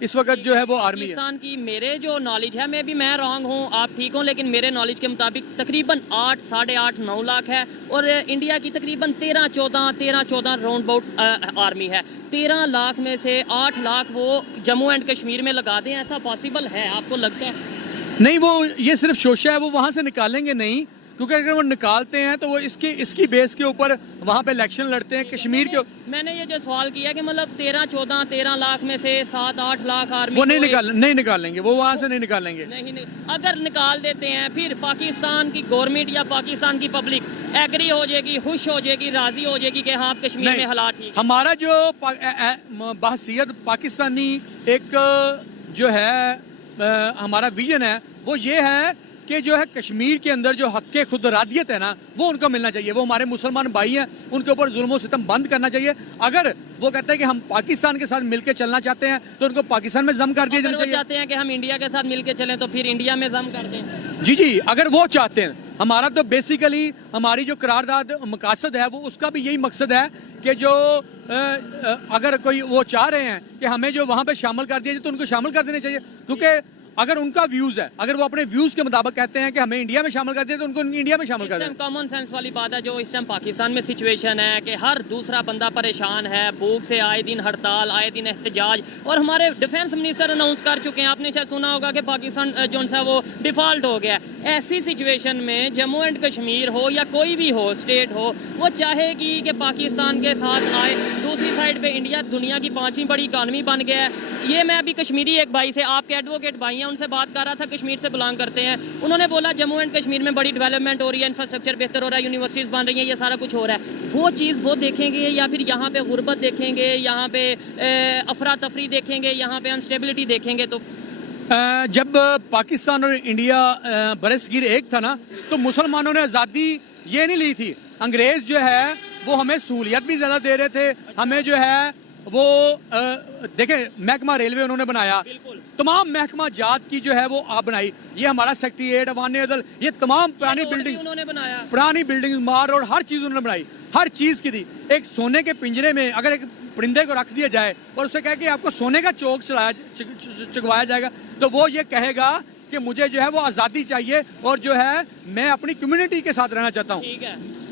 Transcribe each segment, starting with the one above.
اس وقت جو ہے وہ آرمی ہے. پاکستان کی میرے جو نالج ہے میں رانگ ہوں آپ ٹھیک ہوں لیکن میرے نالج کے مطابق تقریباً 8 ساڑھے 8 9 لاکھ ہے اور انڈیا کی تقریباً 13-14 راؤنڈ باؤٹ آرمی ہے. 13 لاکھ میں سے 8 لاکھ وہ جموں اینڈ کشمیر میں لگا دیں, ایسا پاسبل ہے آپ کو لگتا ہے؟ نہیں, وہ یہ صرف شوشہ ہے, وہ وہاں سے نکالیں گے نہیں, کیونکہ اگر وہ نکالتے ہیں تو وہ اس کی بیس کے اوپر وہاں پہ الیکشن لڑتے ہیں کشمیر کے. میں نے یہ جو سوال کیا کہ مطلب 13 لاکھ میں سے 7-8 لاکھ آرمی وہ نہیں نکالیں گے, وہ وہاں سے نہیں نکالیں گے. نہیں, اگر نکال دیتے ہیں پھر پاکستان کی گورنمنٹ یا پاکستان کی پبلک ایگری ہو جائے گی, خوش ہو جائے گی, راضی ہو جائے گی کہ ہاں کشمیر میں حالات ٹھیک. ہمارا جو بحثیت پاکستانی ایک جو ہے ہمارا ویژن ہے وہ یہ ہے کہ جو ہے کشمیر کے اندر جو حق خود ارادیت ہے نا وہ ان کو ملنا چاہیے. وہ ہمارے مسلمان بھائی ہیں, ان کے اوپر ظلم و ستم بند کرنا چاہیے. اگر وہ کہتے ہیں کہ ہم پاکستان کے ساتھ مل کے چلنا چاہتے ہیں تو ان کو پاکستان میں ضم کر دیا جانا چاہیے. چاہتے ہیں کہ ہم انڈیا کے ساتھ مل کے چلیں تو پھر انڈیا میں ضم کر دیں. جی, اگر وہ چاہتے ہیں. ہمارا تو بیسیکلی ہماری جو قرارداد مقاصد ہے وہ اس کا بھی یہی مقصد ہے کہ جو اگر کوئی وہ چاہ رہے ہیں کہ ہمیں جو وہاں پہ شامل کر دیا جائے تو ان کو شامل کر دینے چاہیے. کیونکہ اگر ان کا ویوز ہے, اگر وہ اپنے ویوز کے مطابق کہتے ہیں کہ ہمیں انڈیا میں شامل کر دیا تو ان کو انڈیا میں شامل کر دیں. کامن سینس والی بات ہے جو اس ٹائم پاکستان میں سچویشن ہے کہ ہر دوسرا بندہ پریشان ہے, بھوک سے آئے دن ہڑتال, آئے دن احتجاج, اور ہمارے ڈیفنس منسٹر اناؤنس کر چکے ہیں, آپ نے شاید سنا ہوگا کہ پاکستان جو ہے وہ ڈیفالٹ ہو گیا. ایسی سچویشن میں جموں اینڈ کشمیر ہو یا کوئی بھی ہو اسٹیٹ ہو, وہ چاہے گی کہ پاکستان کے ساتھ آئے. دوسری سائڈ پہ انڈیا دنیا کی 5ویں بڑی اکانومی بن گیا ہے. یہ میں ابھی کشمیری ایک بھائی سے, آپ کے ایڈوکیٹ بھائی ہیں, ان سے بات کر رہا تھا, کشمیر سے بلانگ کرتے ہیں. انہوں نے بولا جموں اینڈ کشمیر میں بڑی ڈیولپمنٹ ہو رہی ہے, انفراسٹرکچر بہتر ہو رہا ہے, یونیورسٹیز بن رہی ہیں, یہ سارا کچھ ہو رہا ہے. وہ چیز وہ دیکھیں گے یا پھر یہاں پہ غربت دیکھیں گے, یہاں پہ افراتفری دیکھیں گے, یہاں پہ انسٹیبلٹی دیکھیں گے؟ تو جب پاکستان اور انڈیا برصغیر ایک تھا نا تو مسلمانوں نے آزادی یہ نہیں لی تھی. انگریز جو ہے وہ ہمیں سہولیت بھی زیادہ دے رہے تھے, ہمیں جو ہے وہ دیکھیں محکمہ ریلوے انہوں نے بنایا, تمام محکمہ جات کی جو ہے وہ آپ بنائی. یہ ہمارا سیکٹریٹ, عوام عدل, یہ تمام پرانی بلڈنگ مار اور ہر چیز انہوں نے بنائی, ہر چیز کی دی. ایک سونے کے پنجرے میں اگر ایک پرندے کو رکھ دیا جائے اور اسے کہے کہ آپ کو سونے کا چوک چگوایا جائے گا تو وہ یہ کہے گا کہ مجھے جو ہے وہ آزادی چاہیے اور جو ہے میں اپنی کمیونٹی کے ساتھ رہنا چاہتا ہوں.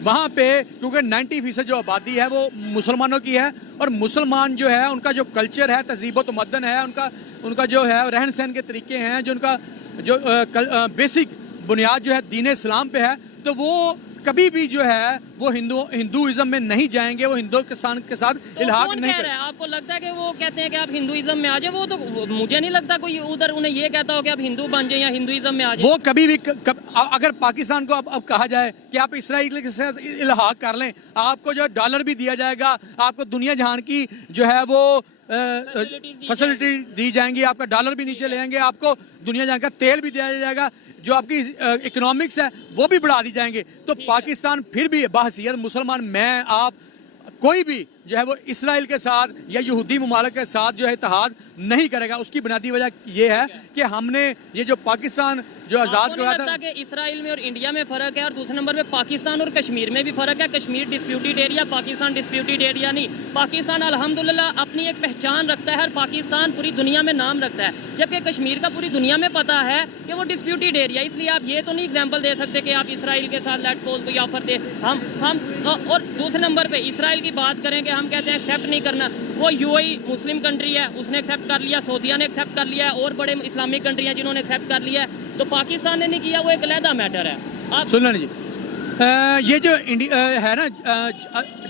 وہاں پہ کیونکہ 90% جو آبادی ہے وہ مسلمانوں کی ہے, اور مسلمان جو ہے ان کا جو کلچر ہے, تہذیب و تمدن ہے, ان کا جو ہے رہن سہن کے طریقے ہیں, جو ان کا جو بیسک بنیاد جو ہے دین اسلام پہ ہے, تو وہ کبھی بھی جو ہے وہ ہندوازم میں نہیں جائیں گے, وہ ہندوستان کے ساتھ الحاق نہیں کریں. آپ کو لگتا ہے کہ وہ کہتے ہیں کہ آپ ہندوازم میں آ جائیں؟ وہ تو مجھے نہیں لگتا کوئی ادھر انہیں یہ کہتا ہو کہ آپ ہندو بن جائیں یا ہندوازم میں آ جائیں. وہ کبھی بھی اگر پاکستان کو اب کہا جائے کہ آپ اسرائیل کے ساتھ الحاق کر لیں, آپ کو جو ڈالر بھی دیا جائے گا, آپ کو دنیا جہان کی جو ہے وہ فیسلٹی دی جائیں گی, آپ کا ڈالر بھی نیچے لے جائیں گے, آپ کو دنیا جہاں کا تیل بھی دیا جائے گا, جو آپ کی اکنامکس ہے وہ بھی بڑھا دی جائیں گے. تو پاکستان پھر بھی بحیثیت مسلمان, میں آپ کوئی بھی جو ہے وہ اسرائیل کے ساتھ یا یہودی ممالک کے ساتھ جو ہے اتحاد نہیں کرے گا. اس کی بنیادی وجہ یہ ہے کہ ہم نے یہ جو پاکستان جو آزاد کروایا تھا, کہ اسرائیل میں اور انڈیا میں فرق ہے, اور دوسرے نمبر پہ پاکستان اور کشمیر میں بھی فرق ہے. Kashmir disputed area, Pakistan disputed area نہیں. پاکستان الحمدللہ اپنی ایک پہچان رکھتا ہے, اور پاکستان پوری دنیا میں نام رکھتا ہے, جبکہ کشمیر کا پوری دنیا میں پتہ ہے کہ وہ ڈسپیوٹیڈ ایریا. اس لیے آپ یہ تو نہیں ایگزامپل دے سکتے کہ آپ اسرائیل کے ساتھ لیٹس سپوز کوئی آفر دے. ہم اور دوسرے نمبر پہ اسرائیل کی بات کریں کہ ہم کہتے ہیں ایکسیپٹ نہیں کرنا, وہ UAE مسلم کنٹری ہے, اس نے ایکسیپٹ کر لیا, سعودیہ نے ایکسیپٹ کر لیا ہے, اور بڑے اسلامک کنٹری ہیں جنہوں نے ایکسیپٹ کر لیا ہے. تو پاکستان نے نہیں کیا, وہ ایک علیحدہ میٹر ہے. آپ سن لیں جی, یہ جو ہے نا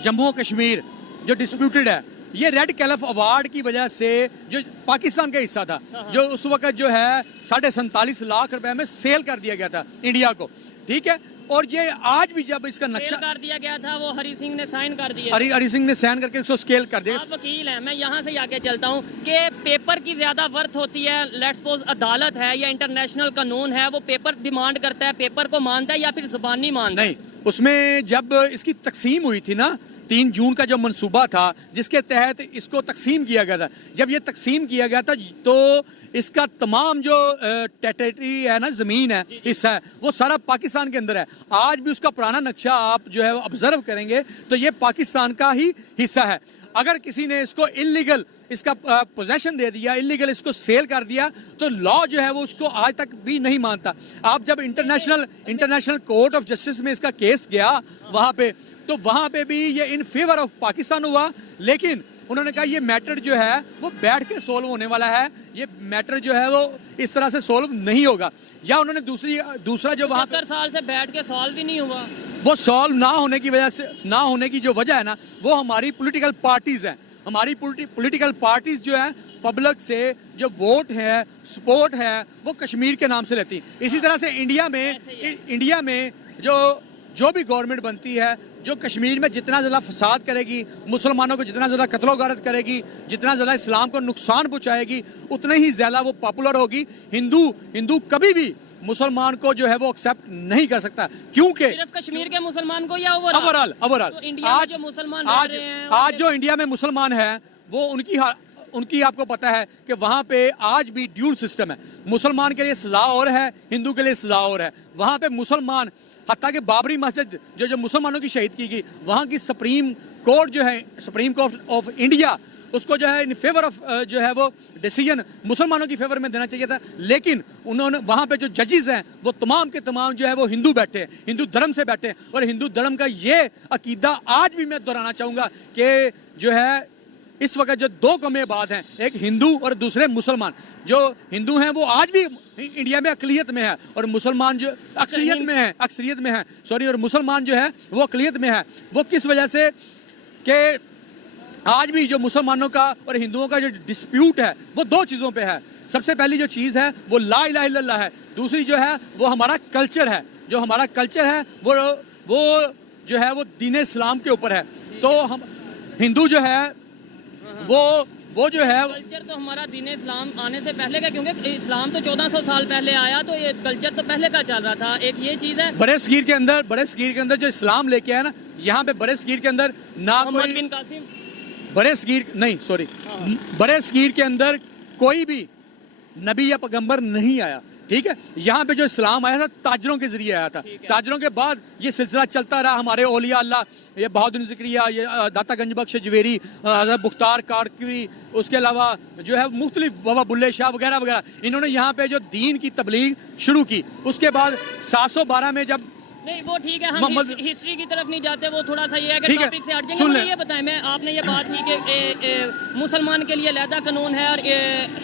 جموں و کشمیر جو ڈسپیوٹیڈ ہے, یہ ریڈ کیلف ایوارڈ کی وجہ سے جو پاکستان کا حصہ تھا, جو اس وقت جو ہے 47.5 لاکھ روپے میں سیل کر دیا گیا تھا انڈیا کو, ٹھیک ہے. اور یہ آج بھی جب اس کا نقشہ کر دیا گیا تھا, وہ ہری سنگھ نے سائن کر دیا, ہری سنگھ نے سائن کر کے اس کو سکیل کر دیا. آپ وکیل ہیں, میں یہاں سے آگے چلتا ہوں کہ پیپر کی زیادہ ورتھ ہوتی ہے. لیٹس سپوز عدالت ہے یا انٹرنیشنل قانون ہے, وہ پیپر ڈیمانڈ کرتا ہے, پیپر کو مانتا ہے یا پھر زبان نہیں مانتا؟ نہیں, اس میں جب اس کی تقسیم ہوئی تھی نا 3 جون کا جو منصوبہ تھا جس کے تحت اس کو تقسیم کیا گیا تھا, جب یہ تقسیم کیا گیا تھا تو اس کا تمام جو ٹیریٹری ہے نا, زمین ہے, حصہ ہے, وہ سارا پاکستان کے اندر ہے. آج بھی اس کا پرانا نقشہ آپ جو ہے وہ آبزرو کریں گے تو یہ پاکستان کا ہی حصہ ہے. اگر کسی نے اس کو انلیگل اس کا پوزیشن دے دیا, انلیگل اس کو سیل کر دیا, تو لا جو ہے وہ اس کو آج تک بھی نہیں مانتا. آپ جب انٹرنیشنل کورٹ آف جسٹس میں اس کا کیس گیا وہاں پہ, تو وہاں پہ بھی یہ ان فیور آف پاکستان ہوا, لیکن انہوں نے کہا یہ میٹر جو ہے وہ بیٹھ کے سولو ہونے والا ہے, یہ میٹر جو ہے وہ اس طرح سے سولو نہیں ہوگا. یا انہوں نے دوسرا جو وہاں 70 سال سے بیٹھ کے سالو بھی نہیں ہوا, وہ سالو نہ ہونے کی وجہ سے, نہ ہونے کی جو وجہ ہے نا, وہ ہماری پولیٹیکل پارٹیز ہیں. ہماری پولیٹیکل پارٹیز جو ہیں پبلک سے جو ووٹ ہے, سپورٹ ہے, وہ کشمیر کے نام سے لیتی. اسی طرح سے انڈیا میں جو بھی گورنمنٹ بنتی ہے, جو کشمیر میں جتنا زیادہ فساد کرے گی, مسلمانوں کو جتنا زیادہ قتل و غارت کرے گی, جتنا زیادہ اسلام کو نقصان پہنچائے گی, اتنے ہی زیادہ وہ پاپولر ہوگی. ہندو کبھی بھی مسلمان کو جو ہے وہ ایکسیپٹ نہیں کر سکتا, کیونکہ صرف کشمیر کے مسلمان کو یا اوورال انڈیا میں جو مسلمان رہ رہے ہیں, آج جو انڈیا میں مسلمان ہیں وہ ان کی آپ کو پتا ہے کہ وہاں پہ آج بھی ڈیول سسٹم ہے. مسلمان کے لیے سزا اور ہے, ہندو کے لیے سزا اور ہے. وہاں پہ مسلمان, حتیٰ کہ بابری مسجد جو مسلمانوں کی شہید کی گئی, وہاں کی سپریم کورٹ جو ہے, سپریم کورٹ آف انڈیا, اس کو جو ہے ان فیور آف جو ہے وہ ڈیسیجن مسلمانوں کی فیور میں دینا چاہیے تھا, لیکن انہوں نے وہاں پہ جو ججز ہیں وہ تمام کے تمام جو ہے وہ ہندو بیٹھے ہیں, ہندو دھرم سے بیٹھے ہیں. اور ہندو دھرم کا یہ عقیدہ آج بھی میں دہرانا چاہوں گا کہ جو ہے اس وقت جو دو قومیں آباد ہیں, ایک ہندو اور دوسرے مسلمان. جو ہندو ہیں وہ آج بھی انڈیا میں اقلیت میں ہے, اور مسلمان جو اکثریت میں ہے اور مسلمان جو ہے وہ اقلیت میں ہے. وہ کس وجہ سے کہ آج بھی جو مسلمانوں کا اور ہندوؤں کا جو ڈسپیوٹ ہے وہ دو چیزوں پہ ہے. سب سے پہلی جو چیز ہے وہ لا الہ الا اللہ ہے, دوسری جو ہے وہ ہمارا کلچر ہے. جو ہمارا کلچر ہے وہ جو ہے وہ دین اسلام کے اوپر ہے. تو ہم ہندو جو ہے وہ جو ہے کلچر تو ہمارا دین اسلام آنے سے پہلے کا, کیونکہ اسلام تو 1400 سال پہلے آیا, تو یہ کلچر تو پہلے کا چل رہا تھا. ایک یہ چیز ہے بڑے صغیر کے اندر جو اسلام لے کے آیا نا, یہاں پہ بڑے صغیر کے اندر نہ محمد بن قاسم, بڑے صغیر کے اندر کوئی بھی نبی یا پیغمبر نہیں آیا. ٹھیک ہے, یہاں پہ جو اسلام آیا تھا تاجروں کے ذریعے آیا تھا. تاجروں کے بعد یہ سلسلہ چلتا رہا. ہمارے اولیاء اللہ, یہ بہادر ذکریہ, یہ داتا گنج بخش جویری, حضرت بختار کارکری, اس کے علاوہ جو ہے مختلف بابا بلے شاہ وغیرہ وغیرہ, انہوں نے یہاں پہ جو دین کی تبلیغ شروع کی. اس کے بعد 712 میں جب نہیں وہ ٹھیک ہے, ہم ہسٹری کی طرف نہیں جاتے, وہ تھوڑا سا یہ ہے کہ ٹاپک سے ہٹ جائیں گے. مجھے یہ بتائیں, میں آپ نے یہ بات کی کہ مسلمان کے لیے علیحدہ قانون ہے اور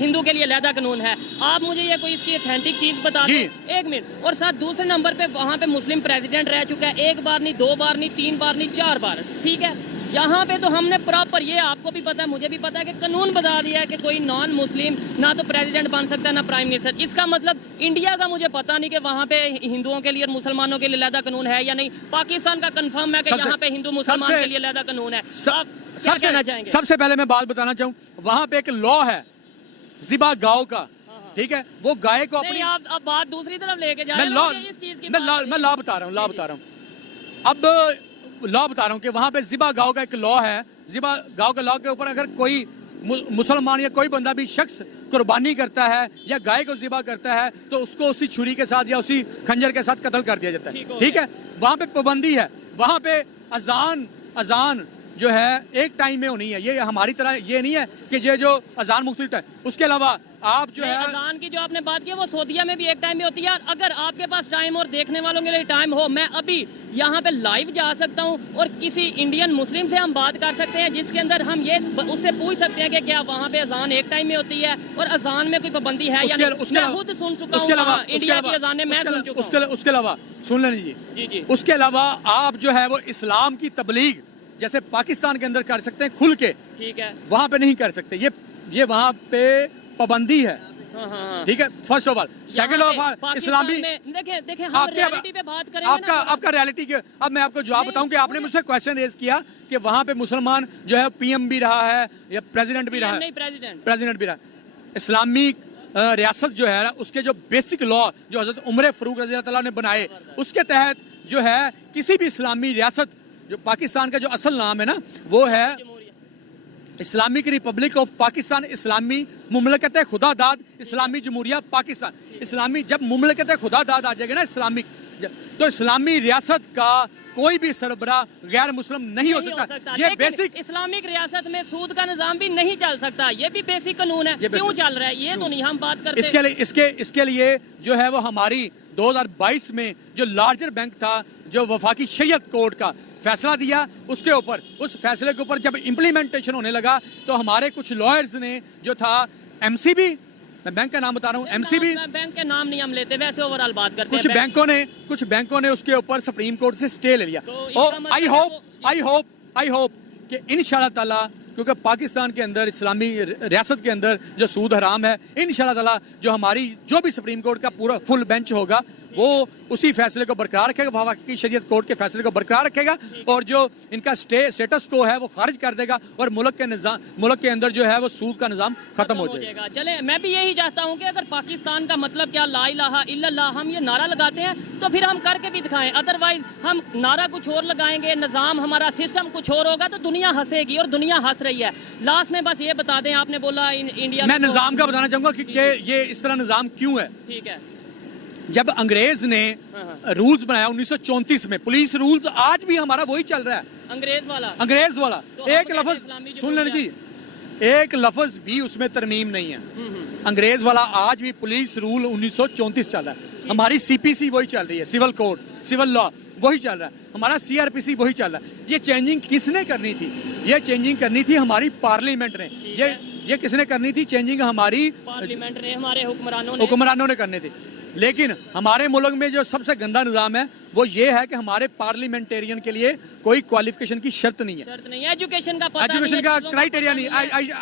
ہندو کے لیے علیحدہ قانون ہے. آپ مجھے یہ کوئی اس کی اتھینٹک چیز بتا دیں. ایک منٹ. اور ساتھ دوسرے نمبر پہ وہاں پہ مسلم پریزیڈنٹ رہ چکا ہے, 1 بار نہیں, 2 بار نہیں, 3 بار نہیں, 4 بار. ٹھیک ہے, یہاں پہ تو ہم نے پراپر, یہ آپ کو بھی پتا ہے مجھے بھی پتا ہے, کہ قانون بتا دیا ہے کہ کوئی نان مسلم نہ تو پریزیڈنٹ بن سکتا ہے نہ پرائم منسٹر. اس کا مطلب انڈیا کا مجھے پتا نہیں کہ وہاں پہ ہندوؤں کے لیے اور مسلمانوں کے لیے علیحدہ قانون ہے یا نہیں. پاکستان کا کنفرم ہے کہ یہاں پہ ہندو مسلمان کے لیے علیحدہ قانون ہے. آپ کیا کہنا چاہیں گے؟ سب سے پہلے میں بات بتانا چاہوں, وہاں پہ ایک لا ہے ذبح گاؤ کا. ٹھیک ہے, وہ گائے کو اپنی, آپ بات دوسری طرف لے کے جا رہے ہیں. اس چیز کی میں لا بتا رہا ہوں. اب لا بتا رہا ہوں کہ وہاں پہ ذبح گاؤ کا ایک لا ہے. ذبح گاؤ کے لا کے اوپر اگر کوئی مسلمان یا کوئی بندہ بھی شخص قربانی کرتا ہے یا گائے کو ذبح کرتا ہے, تو اس کو اسی چھری کے ساتھ یا اسی خنجر کے ساتھ قتل کر دیا جاتا ہے. ٹھیک ہے, وہاں پہ پابندی ہے. وہاں پہ اذان جو ہے ایک ٹائم میں ہونی ہے. یہ ہماری طرح یہ نہیں ہے کہ یہ جو اذان مختلف ہے. اس کے علاوہ آپ جو ہے اذان کی جو آپ نے بات کی وہ سعودیہ میں بھی ایک ٹائم میں ہوتی ہے. اگر آپ کے پاس ٹائم اور دیکھنے والوں کے لیے ٹائم ہو, میں ابھی یہاں پہ لائیو جا سکتا ہوں اور کسی انڈین مسلم سے ہم بات کر سکتے ہیں, جس کے اندر ہم یہ اس سے پوچھ سکتے ہیں کہ کیا وہاں پہ اذان ایک ٹائم میں ہوتی ہے اور اذان میں کوئی پابندی ہے یا نہیں. میں خود سن چکا ہوں انڈیا کی اذانیں, میں سن چکا ہوں. اس کے علاوہ سن لیں جی, اس کے علاوہ آپ جو ہے وہ اسلام کی تبلیغ جیسے پاکستان کے اندر کر سکتے ہیں کھل کے. ٹھیک ہے, وہاں پہ نہیں کر سکتے. یہ وہاں پہ پابندی ہے. ٹھیک ہے, first of all. Second of all اسلامی, دیکھیں ہم ریالٹی پہ بات کریں گے. آپ کا ریالٹی کے, اب میں آپ کو جواب بتاؤں کہ آپ نے مجھ سے کویسچن ریز کیا کہ وہاں پہ مسلمان جو ہے پی ایم بھی رہا ہے یا پریزیڈنٹ بھی رہا ہے. پریزیڈنٹ بھی رہا ہے. اسلامی ریاست جو ہے اس کے جو بیسک لا جو حضرت عمر فاروق رضی اللہ تعالیٰ نے بنائے, اس کے تحت جو ہے کسی بھی اسلامی ریاست, جو پاکستان کا جو اصل نام ہے نا وہ ہے اسلامک ریپبلک آف پاکستان, اسلامی مملکت خدا داد اسلامی جمہوریہ پاکستان. اسلامی جب مملکت خدا داد آ جائے گا نا اسلامک, تو اسلامی ریاست کا کوئی بھی سربراہ غیر مسلم نہیں ہو سکتا. یہ بیسک اسلامک ریاست میں سود کا نظام بھی نہیں چل سکتا, یہ بھی بیسک قانون ہے. کیوں چل رہا ہے یہ تو نہیں ہم بات کرتے. اس کے لیے جو ہے وہ ہماری 2022 میں جو لارجر بینک تھا, جو وفاقی شریعت کورٹ کا فیصلہ دیا, اس کے اوپر, اس فیصلے کے اوپر جب امپلیمنٹیشن ہونے لگا تو ہمارے کچھ لائرز نے جو تھا ایم سی بی, میں بینک کا نام بتا رہا ہوں, ایم سی بی, بینک کے نام نہیں ہم لیتے, ویسے اوورال بات کرتے ہیں. کچھ بینکوں نے اس کے اوپر سپریم کورٹ سے سٹے لے لیا. اور آئی ہوپ کہ انشاءاللہ تعالی, کیونکہ پاکستان کے اندر, اسلامی ریاست کے اندر جو سود حرام ہے, انشاءاللہ تعالی جو ہماری جو بھی سپریم کورٹ کا پورا فل بینچ ہوگا وہ اسی فیصلے کو برقرار رکھے گا, وفاقی شریعت کورٹ کے فیصلے کو برقرار رکھے گا, اور جو ان کا اسٹیٹس کو ہے وہ خارج کر دے گا, اور ملک کے اندر جو ہے وہ سود کا نظام ختم ہو جائے گا. چلے, میں بھی یہی چاہتا ہوں کہ اگر پاکستان کا مطلب کیا لا الہ الا اللہ ہم یہ نعرہ لگاتے ہیں تو پھر ہم کر کے بھی دکھائیں. ادروائز ہم نعرہ کچھ اور لگائیں گے, نظام ہمارا سسٹم کچھ اور ہوگا تو دنیا ہنسے گی, اور دنیا ہنس رہی ہے. لاسٹ میں بس یہ بتا دیں, آپ نے بولا انڈیا میں نظام کا بتانا چاہوں گا کہ یہ اس طرح نظام کیوں ہے. ٹھیک ہے. جب انگریز نے رولز بنایا 1934 میں, پولیس رولز آج بھی ہمارا وہی چل رہا ہے, انگریز والا. ایک لفظ سن لینا جی, ایک لفظ بھی اس میں ترمیم نہیں ہے. انگریز والا آج بھی پولیس رول 1934 چل رہا ہے. ہماری سی پی سی وہی چل رہی ہے, سول کوڈ, سول لا وہی چل رہا ہے. ہمارا سی آر پی سی وہی چل رہا ہے. یہ چینجنگ کس نے کرنی تھی؟ یہ چینجنگ کرنی تھی ہماری پارلیمنٹ نے. یہ کس نے کرنی تھی چینجنگ؟ ہماری پارلیمنٹ نے, ہمارے حکمرانوں نے کرنی تھی. لیکن ہمارے ملک میں جو سب سے گندا نظام ہے وہ یہ ہے کہ ہمارے پارلیمنٹیرین کے لیے کوئی کوالیفیکیشن کی شرط نہیں ہے. ایجوکیشن کا کرائیٹیریا نہیں,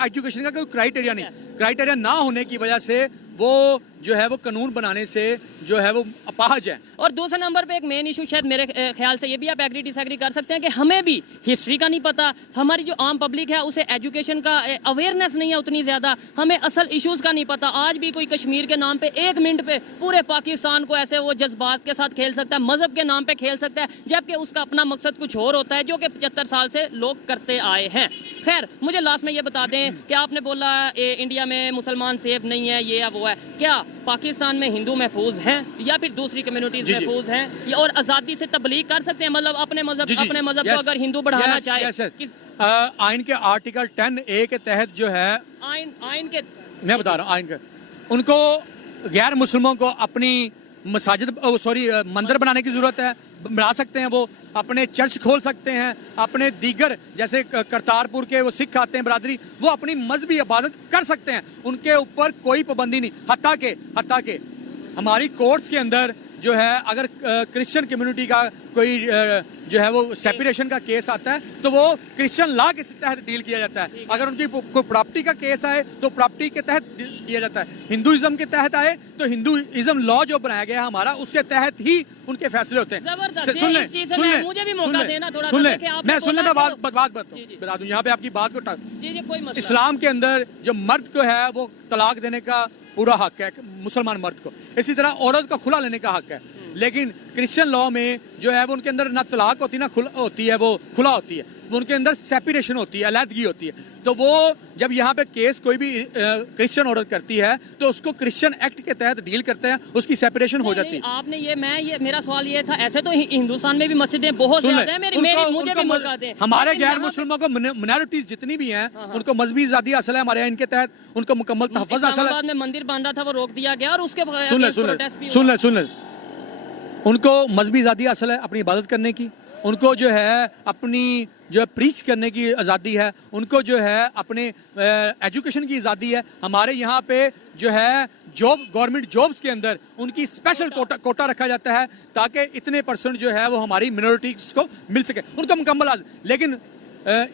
ایجوکیشن کا کوئی کرائیٹیریا نہیں. کرائیٹیریا نہ ہونے کی وجہ سے وہ جو ہے وہ قانون بنانے سے جو ہے وہ اپاہج ہے. اور دوسرے نمبر پہ ایک مین ایشو شاید میرے خیال سے یہ بھی آپ ایگری ڈس ایگری کر سکتے ہیں کہ ہمیں بھی ہسٹری کا نہیں پتا, ہماری جو عام پبلک ہے اسے ایجوکیشن کا اویئرنیس نہیں ہے اتنی زیادہ, ہمیں اصل ایشوز کا نہیں پتا. آج بھی کوئی کشمیر کے نام پہ 1 منٹ پہ پورے پاکستان کو ایسے وہ جذبات کے ساتھ کھیل سکتا ہے, مذہب کے نام پہ کھیل سکتا ہے, جبکہ اس کا اپنا مقصد کچھ اور ہوتا ہے جو کہ 75 سال سے لوگ کرتے آئے ہیں. خیر, مجھے لاسٹ میں یہ بتا دیں کہ آپ نے بولا انڈیا میں مسلمان سیف نہیں ہے, یہ ہے وہ ہے, کیا پاکستان میں ہندو محفوظ ہیں یا پھر دوسری کمیونٹیز محفوظ ہیں, اور آزادی سے تبلیغ کر سکتے ہیں؟ مطلب اپنے مذہب کو اگر ہندو بڑھانا چاہے, آئین کے آرٹیکل 10A کے تحت جو ہے, آئین کے میں بتا رہا ہوں, آئین کا ان کو غیر مسلموں کو اپنی مساجد مندر بنانے کی ضرورت ہے, بنا سکتے ہیں, وہ اپنے چرچ کھول سکتے ہیں, اپنے دیگر جیسے کرتارپور کے وہ سکھ آتے ہیں برادری, وہ اپنی مذہبی عبادت کر سکتے ہیں, ان کے اوپر کوئی پابندی نہیں. حتیٰ کہ ہماری کورٹس کے اندر جو ہے اگر کرسچن کمیونٹی کا کوئی جو ہے وہ سیپریشن کا کیس آتا ہے تو وہ کرسچن لا کے تحت ڈیل کیا جاتا ہے. اگر ان کی کوئی پراپرٹی کا کیس آئے تو پراپرٹی کے تحت کیا جاتا ہے. ہندوازم کے تحت آئے تو ہندوازم لا جو بنایا گیا ہے ہمارا, اس کے تحت ہی ان کے فیصلے ہوتے ہیں. میں بات بتا دوں یہاں پہ آپ کی بات کو. اسلام کے اندر جو مرد کو ہے وہ طلاق دینے کا پورا حق ہے, مسلمان مرد کو. اسی طرح عورت کو کھلا لینے کا حق ہے. لیکن کرسچن لا میں جو ہے وہ ان کے اندر نہ طلاق ہوتی, نہ ہوتی ہے, وہ کھلا ہوتی ہے, وہ ان کے اندر سیپریشن ہوتی ہے, علیحدگی ہوتی ہے. تو وہ جب یہاں پہ کیس کوئی بھی کرسچن عورت کرتی ہے تو اس کو کرسچن ایکٹ کے تحت ڈیل کرتے ہیں, اس کی سیپریشن ہو جاتی ہے. آپ نے میرا سوال یہ تھا, ایسے تو ہندوستان میں بھی مسجدیں بہت زیادہ ہیں, مجھے بھی موقع دیں. ہمارے غیر مسلموں کو منارٹیز جتنی بھی ہیں ان کو مذہبی آزادی حاصل ہے, ہمارے یہاں ان کے تحت ان کو مکمل تحفظ حاصل ہے. اسلام آباد میں مندر بن رہا تھا, وہ روک دیا گیا, اور اس کے سن لیں ان کو مذہبی آزادی حاصل ہے اپنی عبادت کرنے کی, ان کو جو ہے اپنی جو ہے پریچ کرنے کی آزادی ہے, ان کو جو ہے اپنے ایجوکیشن کی آزادی ہے. ہمارے یہاں پہ جو ہے گورنمنٹ جابز کے اندر ان کی اسپیشل کوٹا رکھا جاتا ہے تاکہ اتنے % جو ہے وہ ہماری منورٹیز کو مل سکے, ان کو مکمل. لیکن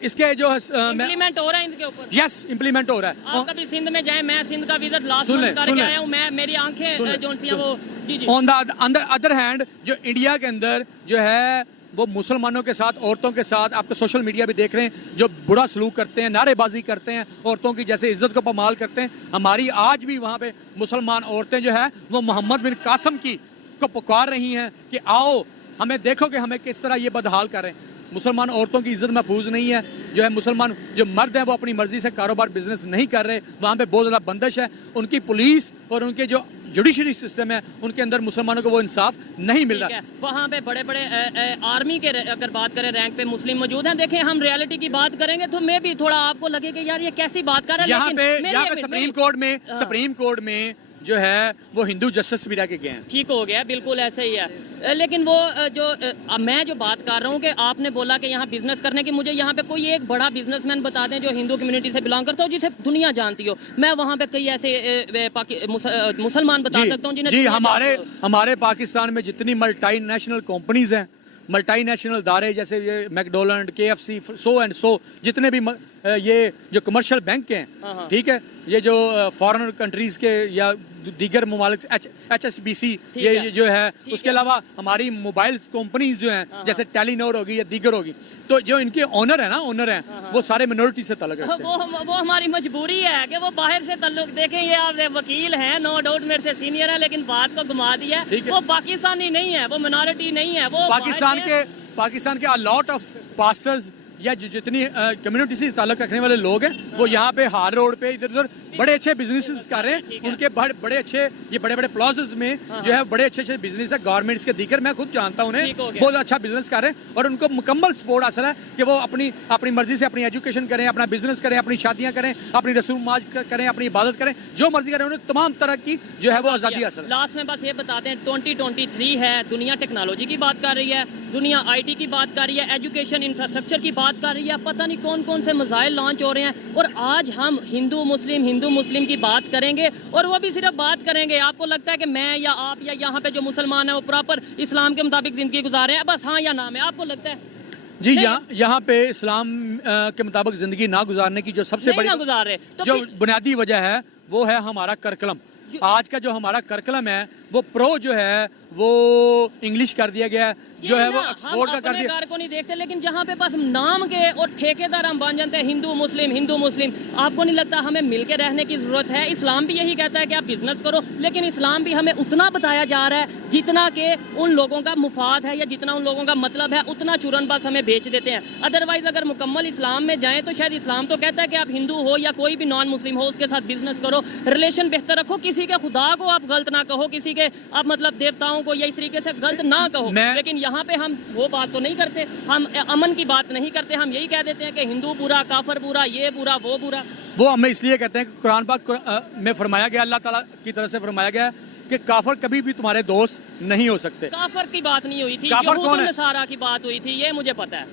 اس کے جو امپلیمنٹ ہو رہا ہے ان کے اوپر, یس امپلیمنٹ ہو رہا ہے. آپ کبھی سندھ میں جائیں, میں سندھ کا وزٹ لاسٹ منتھ کر کے آیا ہوں, میری آنکھیں جو سی ہیں وہ آن دا ادر ہینڈ جو انڈیا کے اندر جو ہے وہ مسلمانوں کے ساتھ, عورتوں کے ساتھ, آپ کو سوشل میڈیا بھی دیکھ رہے ہیں, جو برا سلوک کرتے ہیں, نعرے بازی کرتے ہیں, عورتوں کی جیسے عزت کو پامال کرتے ہیں. ہماری آج بھی وہاں پہ مسلمان عورتیں جو ہے وہ محمد بن قاسم کو پکار رہی ہیں کہ آؤ ہمیں دیکھو کہ ہمیں کس طرح یہ بدحال کر رہے ہیں. مسلمان عورتوں کی عزت محفوظ نہیں ہے, جو ہے مسلمان جو مرد ہیں وہ اپنی مرضی سے کاروبار بزنس نہیں کر رہے, وہاں پہ بہت زیادہ بندش ہے. ان کی پولیس اور ان کے جو جوڈیشری سسٹم ہے ان کے اندر مسلمانوں کو وہ انصاف نہیں مل رہا. وہاں پہ بڑے بڑے آرمی کے اگر بات کریں رینک پہ مسلم موجود ہیں. دیکھیں ہم ریالٹی کی بات کریں گے تو میں بھی تھوڑا آپ کو لگے کہ یار یہ کیسی بات کر رہے ہیں. یہاں پہ سپریم کورٹ میں جو ہے وہ ہندو جسٹس بھی رہ کے گئے ہیں. ٹھیک ہو گیا, بالکل ایسے ہی ہے. لیکن وہ جو میں جو بات کر رہا ہوں کہ آپ نے بولا کہ یہاں بزنس کرنے کی, مجھے یہاں پہ کوئی ایک بڑا بزنس مین بتا دیں جو ہندو کمیونٹی سے بلانگ کرتا ہو جسے دنیا جانتی ہو. میں وہاں پہ کئی ایسے مسلمان بتا سکتا ہوں جنہیں جی ہمارے پاکستان میں جتنی ملٹی نیشنل کمپنیز ہیں, ملٹی نیشنل ادارے جیسے یہ McDonald, KFC, so and so, جتنے بھی یہ جو کمرشل بینک ہیں, ٹھیک ہے, یہ جو فارن کنٹریز کے یا دیگر ممالک HSBC یہ جو ہے, اس کے علاوہ ہماری موبائل کمپنیز جو ہیں جیسے ٹیلی نور ہوگی یا دیگر ہوگی, تو جو ان کے اونر ہیں وہ سارے منورٹی سے تعلق رکھتے ہیں. وہ ہماری مجبوری ہے کہ وہ باہر سے تعلق. دیکھیں یہ آپ وکیل ہیں, نو ڈاؤٹ میرے سے سینئر ہیں, لیکن بات کو گھما دیا ہے. وہ پاکستانی نہیں ہے, وہ منارٹی نہیں ہے. وہ پاکستان کے لاٹ آف پاسٹرز یا جتنی کمیونٹی سے تعلق رکھنے والے لوگ ہیں وہ یہاں پہ ہار روڈ پہ ادھر ادھر بڑے اچھے بزنس کر رہے ہیں. ان کے بڑے اچھے یہ بڑے بڑے پلازز میں جو ہے بڑے اچھے بزنس ہے. گورنمنٹس کے دیگر میں خود جانتا ہوں انہیں, بہت اچھا بزنس کر رہے ہیں اور ان کو مکمل سپورٹ حاصل ہے کہ وہ اپنی مرضی سے اپنی ایجوکیشن کریں, اپنا بزنس کریں, اپنی شادیاں کریں, اپنی رسومات کریں, اپنی عبادت کریں, جو مرضی کریں. انہیں تمام طرح کی جو ہے وہ آزادی حاصل ہے. لاسٹ میں بس یہ بتاتے ہیں 2023 ہے, دنیا ٹیکنالوجی کی بات کر رہی ہے, دنیا IT کی بات کر رہی ہے, ایجوکیشن انفراسٹرکچر کی بات کر رہی ہے, پتہ نہیں کون کون سے مسائل لانچ ہو رہے ہیں. اور آج ہم ہندو مسلم کی بات کریں گے, اور وہ بھی صرف بات کریں گے. آپ کو لگتا ہے کہ میں یا آپ یا یہاں پہ جو مسلمان ہیں وہ پراپر اسلام کے مطابق زندگی گزار رہے ہیں, بس ہاں یا نام ہے؟ آپ کو لگتا ہے جی یہاں پہ اسلام کے مطابق زندگی نہ گزارنے کی جو سب سے بڑی گزار رہے جو بنیادی وجہ ہے وہ ہے ہمارا کرکلم. آج کا جو ہمارا کرکلم ہے وہ پرو جو ہے وہ انگلش کر دیا گیا ہے, جو ہے وہ ایکسپورٹ کا کر دیا. ہم کو نہیں دیکھتے, لیکن جہاں پہ بس نام کے اور ٹھیکیدار ہم بن جاتے ہیں ہندو مسلم. آپ کو نہیں لگتا ہمیں مل کے رہنے کی ضرورت ہے؟ اسلام بھی یہی کہتا ہے کہ آپ بزنس کرو, لیکن اسلام بھی ہمیں اتنا بتایا جا رہا ہے جتنا کہ ان لوگوں کا مفاد ہے یا جتنا ان لوگوں کا مطلب ہے, اتنا چورن بس ہمیں بیچ دیتے ہیں. ادروائز اگر مکمل اسلام میں جائیں تو شاید اسلام تو کہتا ہے کہ آپ ہندو ہو یا کوئی بھی نان مسلم ہو اس کے ساتھ بزنس کرو, ریلیشن بہتر رکھو, کسی کے خدا کو آپ غلط نہ کہو, کسی کے آپ مطلب دیوتاؤں کو یا اس طریقے سے غلط نہ کہو. لیکن یہاں پہ ہم وہ بات تو نہیں کرتے, ہم امن کی بات نہیں کرتے. ہم یہی کہہ دیتے ہیں کہ ہندو برا, کافر برا, یہ برا, وہ برا. وہ ہمیں اس لیے کہتے ہیں کہ قرآن پاک میں فرمایا گیا, اللہ تعالیٰ کی طرف سے فرمایا گیا کہ کافر کبھی بھی تمہارے دوست نہیں ہو سکتے. کافر کی بات نہیں ہوئی تھی, یہود نصارہ کی بات ہوئی تھی, یہ مجھے پتا ہے.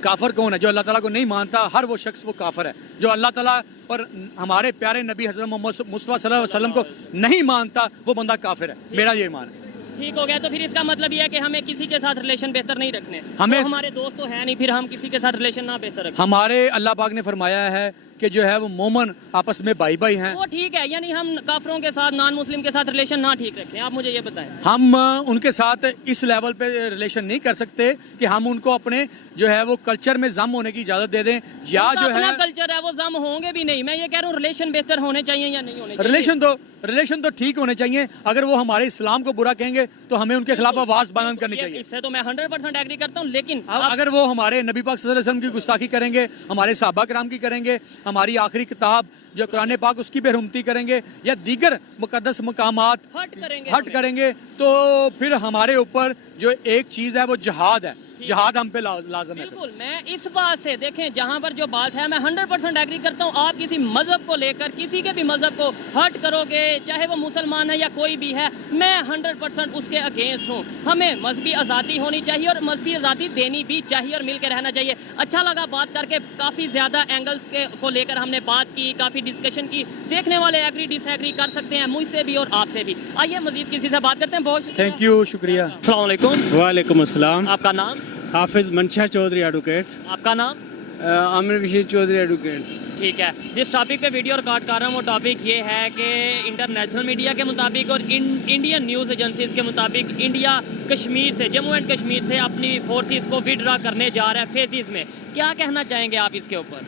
کافر کون ہے؟ جو اللہ تعالیٰ کو نہیں مانتا, ہر وہ شخص وہ کافر ہے. جو اللہ تعالیٰ اور ہمارے پیارے نبی حضرت محمد مصطفیٰ صلی اللہ علیہ وسلم کو نہیں مانتا, وہ بندہ کافر ہے. میرا یہ ایمان ہے. ٹھیک ہو گیا, تو پھر اس کا مطلب یہ ہے کہ ہمیں کسی کے ساتھ ریلیشن بہتر نہیں رکھنے. ہمارے دوست تو ہے نہیں, پھر ہم کسی کے ساتھ ریلیشن نہ بہتر رکھیں. ہمارے اللہ پاک نے فرمایا ہے کہ جو ہے وہ مومن آپس میں بھائی بھائی ہیں. وہ ٹھیک ہے, یعنی ہم کافروں کے ساتھ نان مسلم کے ساتھ ریلیشن نہ ٹھیک رکھیں. آپ مجھے یہ بتائیں. ہم ان کے ساتھ اس لیول پہ ریلیشن نہیں کر سکتے کہ ہم ان کو اپنے جو ہے وہ کلچر میں ضم ہونے کی اجازت دے دیں, یا جو ہے کلچر ہے وہ ضم ہوں گے بھی نہیں. میں یہ کہہ رہا ہوں ریلیشن بہتر ہونے چاہیے یا نہیں ہونے چاہیے. ریلیشن تو ٹھیک ہونے چاہیے. اگر وہ ہمارے اسلام کو برا کہیں گے تو ہمیں ان کے خلاف آواز بلند کرنی چاہیے. اس سے تو میں 100% ایگری کرتا ہوں. لیکن اگر وہ ہمارے نبی پاک صلی اللہ علیہ وسلم کی گستاخی کریں گے, ہمارے صحابہ کرام کی کریں گے, ہماری آخری کتاب جو قرآن پاک اس کی بے حرمتی کریں گے, یا دیگر مقدس مقامات ہٹ کریں گے, تو پھر ہمارے اوپر جو ایک چیز ہے وہ جہاد ہے. جہاد ہم پہ لازم ہے. بالکل, میں اس بات سے دیکھیں جہاں پر جو بات ہے میں 100% ایگری کرتا ہوں. آپ کسی مذہب کو لے کر کسی کے بھی مذہب کو ہرٹ کرو گے, چاہے وہ مسلمان ہے یا کوئی بھی ہے, میں 100% اس کے اگینسٹ ہوں. ہمیں مذہبی آزادی ہونی چاہیے اور مذہبی آزادی دینی بھی چاہیے اور مل کے رہنا چاہیے. اچھا لگا بات کر کے, کافی زیادہ اینگلز کو لے کر ہم نے بات کی, کافی ڈسکشن کی. دیکھنے والے ایگری ڈس ایگری کر سکتے ہیں مجھ سے بھی اور آپ سے بھی. آئیے مزید کسی سے بات کرتے ہیں. بہت تھینک یو, شکریہ. السلام علیکم. وعلیکم السلام. آپ کا نام؟ حافظ منشا چودھری ایڈوکیٹ. آپ کا نام؟ عامر بشیر چودھری ایڈوکیٹ. ٹھیک ہے. جس ٹاپک پہ ویڈیو ریکارڈ کر رہا ہوں وہ ٹاپک یہ ہے کہ انٹرنیشنل میڈیا کے مطابق اور انڈین نیوز ایجنسیز کے مطابق انڈیا کشمیر سے, جموں اینڈ کشمیر سے اپنی فورسز کو وڈرا کرنے جا رہا ہے فیزز میں. کیا کہنا چاہیں گے آپ اس کے اوپر؟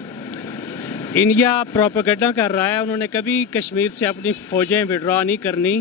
انڈیا پروپیگنڈا کر رہا ہے, انہوں نے کبھی کشمیر سے اپنی فوجیں وڈرا نہیں کرنی.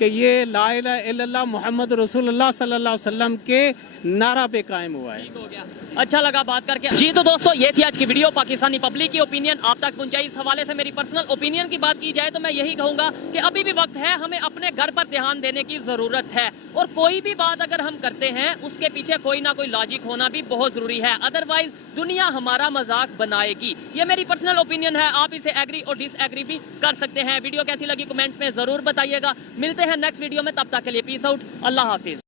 کہ یہ لا الہ الا اللہ محمد رسول اللہ صلی اللہ علیہ وسلم کے نعرہ پہ قائم ہوا ہے. اچھا لگا بات کر کے. جی تو دوستو یہ تھی آج کی ویڈیو. پاکستانی پبلک کی اوپینین آپ تک پہنچائی. اس حوالے سے میری پرسنل اوپینین کی بات کی جائے تو میں یہی کہوں گا کہ ابھی بھی وقت ہے, ہمیں اپنے گھر پر دھیان دینے کی ضرورت ہے, اور کوئی بھی بات اگر ہم کرتے ہیں اس کے پیچھے کوئی نہ کوئی لاجک ہونا بھی بہت ضروری ہے, ادروائز دنیا ہمارا مذاق بنائے گی. یہ میری پرسنل اوپینین ہے, آپ اسے ایگری اور ڈس ایگری بھی کر سکتے ہیں. ویڈیو کیسی لگی کمنٹ میں ضرور بتائیے گا. ملتے ہیں نیکسٹ ویڈیو میں, تب تک کے لیے پیس آؤٹ, اللہ حافظ.